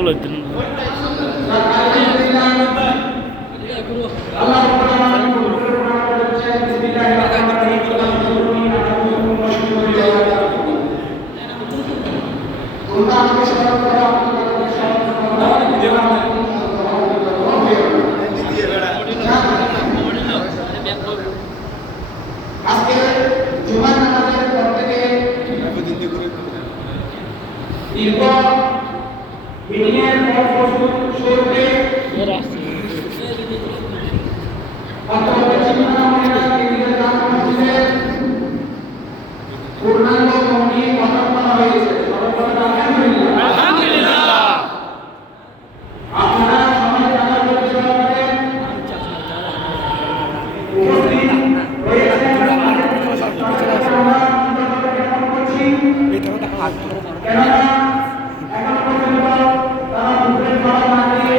কবুল আজকে জুমার নামাজের পর থেকে দীর্ঘ মিটিংয়ের পর শুরুতে পূর্ণাঙ্গ কমিটি গঠন করা হয়েছে। আপনারা সবাই জানার বিষয় উপস্থিত হয়েছেন। কেননা এখনো পর্যন্ত তারা মুখের ভাড়া না দিয়ে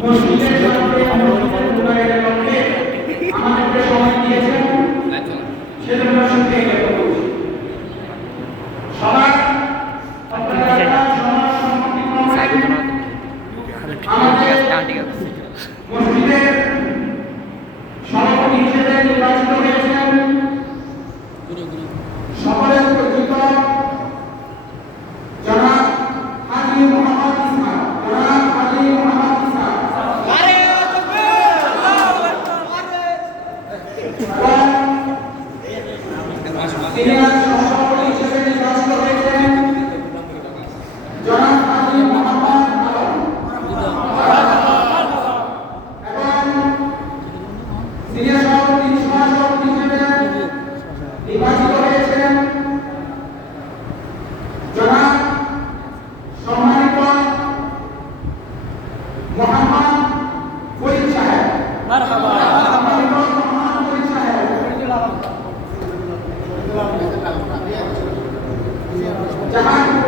মসজিদের আমাদেরকে সময় দিয়েছেন, সেজন্য শুকরিয়া জ্ঞাপন করছি। সবাই মসজিদের সভাপতি হিসেবে নির্বাচিত হয়েছেন সকলের পরিচিত জনাব হাজী মোহাম্মদ ইসমাইল। জনাব হাজী মোহাম্মদ ইসমাইল সিনিয়র সহসভাপতি হিসেবে নির্বাচিত হয়েছেন জনাব হাজী মোহাম্মদ আলম এবং সিনিয়র সহসভাপতি হিসেবে নির্বাচিত হয়েছেন জনাব সম্মানিত মোহাম্মদ ফরিদ সাহেব। মারহাবা। সম্মানিত মোহাম্মদ ফরিদ সাহেব। জাহাঙ্গীর